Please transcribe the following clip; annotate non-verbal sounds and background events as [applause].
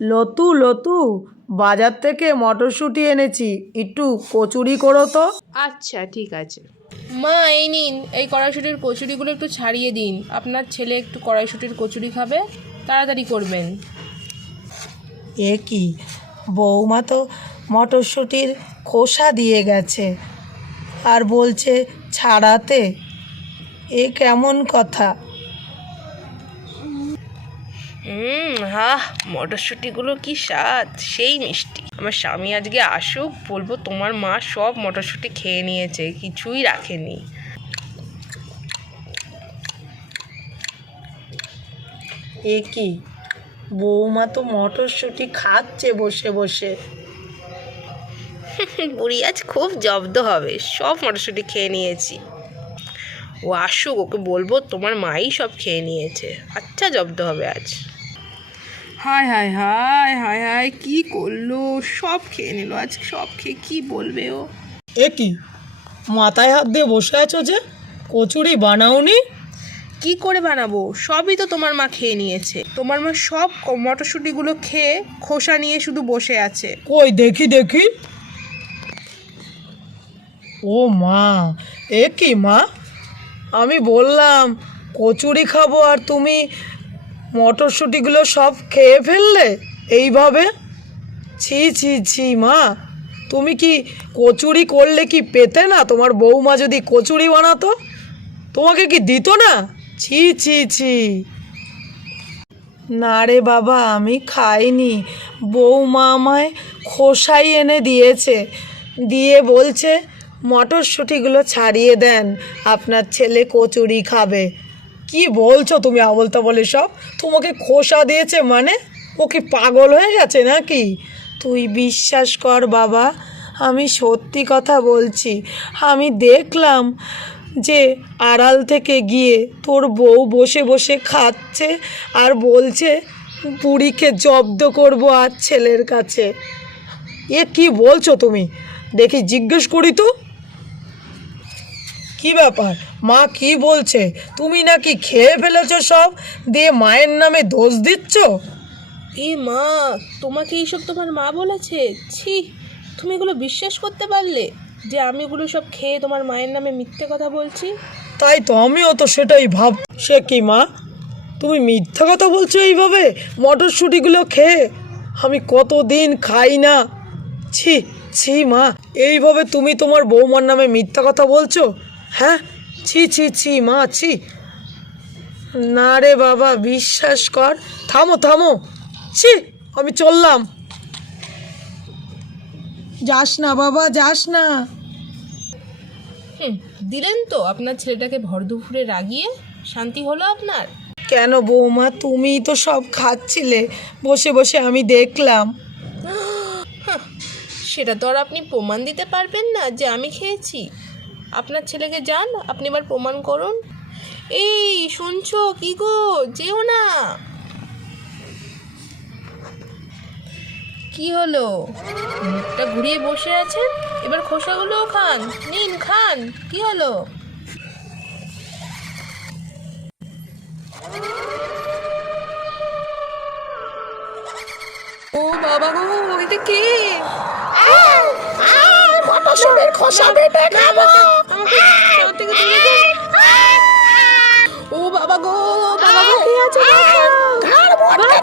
লতু লতু বাজার থেকে মটরশুঁটি এনেছি। একটু কচুরি করো তো। আচ্ছা ঠিক আছে। মা এই নিন এই কড়াইশুটির কচুরিগুলো একটু ছাড়িয়ে দিন। আপনার ছেলে একটু কড়াইশুটির কচুরি খাবে তাড়াতাড়ি করবেন। এ কি? বৌমা তো মটরশুঁটির খোসা দিয়ে গেছে আর বলছে ছাড়াতে। এ কেমন কথা? হুম হা মটরশুঁটিগুলো কি স্বাদ সেই মিষ্টি। আমার স্বামী আজকে আসুক বলব তোমার মা সব মটরশুঁটি খেয়ে নিয়েছে কিছুই রাখেনি। এ কি? বৌমা তো মটরশুঁটি খাচ্ছে বসে বসে। [laughs] বুড়ি আজ খুব জব্দ হবে সব মটরশুঁটি খেয়ে নিয়েছি। ও আসুক ওকে বলব তোমার মাই সব খেয়ে নিয়েছে আচ্ছা জব্দ হবে আজ। হায় হায় হায় হায় হায় কি করল? সব খেয়ে নিল আজ সব খেয়ে কি বলবে ও? এ কি মাথায় হাত দিয়ে বসে আছো যে? কচুরি বানাওনি? কি করে বানাবো? সবই তো তোমার মা খেয়ে নিয়েছে। তোমার মা সব মটরশুঁটিগুলো খেয়ে খোসা নিয়ে শুধু বসে আছে। কই দেখি দেখি। ও মা এ কি মা? আমি বললাম কচুরি খাব আর তুমি মটরশুঁটিগুলো সব খেয়ে ফেললে এইভাবে? ছি ছি ছি, মা। তুমি কি কচুরি করলে কি পেতে না? তোমার বৌমা যদি কচুরি বানাতো? তোমাকে কি দিত না? ছি ছি ছি। না রে বাবা, আমি খাইনি। বৌমা আমায় খোসাই এনে দিয়েছে। দিয়ে বলছে, মটরশুঁটিগুলো ছাড়িয়ে দেন। আপনার ছেলে কচুরি খাবে। কি বলছো তুমি আবলতা বলে সব তোমাকে খোসা দিয়েছে মানে? ও কি পাগল হয়ে গেছে নাকি? তুই বিশ্বাস কর বাবা, আমি সত্যি কথা বলছি। আমি দেখলাম যে আড়াল থেকে গিয়ে তোর বউ বসে বসে খাচ্ছে আর বলছে, বুড়িকে জব্দ করব আর ছেলের কাছে। এ কি বলছো তুমি? দেখি জিজ্ঞেস করি তো। কি ব্যাপার? মা কি বলছে? তুমি নাকি খেয়ে ফেলেছ সব? দিয়ে মায়ের নামে দোষ দিচ্ছ? এ মা তোমাকে এইসব তোমার মা বলেছে? ছি তুমি এগুলো বিশ্বাস করতে পারলে যে আমি এগুলো সব খেয়ে তোমার মায়ের নামে মিথ্যে কথা বলছি? তাই তো আমিও তো সেটাই ভাব সে কি মা? তুমি মিথ্যা কথা বলছো এইভাবে? মটরশুঁটিগুলো খেয়ে আমি কতদিন খাই না? ছি ছি মা এইভাবে তুমি তোমার বৌমার নামে মিথ্যা কথা বলছো? হ্যাঁ? ছি ছি ছি মা ছি। না রে বাবা বিশ্বাস কর। থামো থামো। ছি আমি চললাম। যাস না বাবা যাস না। হুম দিলেন তো আপনার ছেলেটাকে ভর দুপুরে রাগিয়ে। শান্তি হলো আপনার? কেন বৌমা তুমিই তো সব খাচ্ছিলে। বসে বসে আমি দেখলাম। সেটা তো আর আপনি প্রমাণ দিতে পারবেন না যে আমি খেয়েছি। আপনার ছেলেকে যান, আপনি এবার প্রমাণ করুন। এই, শুনছো? কি গো? যেও না। কি হলো? মুখটা ঘুরিয়ে বসে আছেন? এবার খোসাগুলোও খান। নিন, খান। কি হলো? ও বাবা গো, এটা কে? মটরশুটির খোসা বেটে খাব। ও বাবা গো বাবা গো কি আছে? ঘাড় মটকে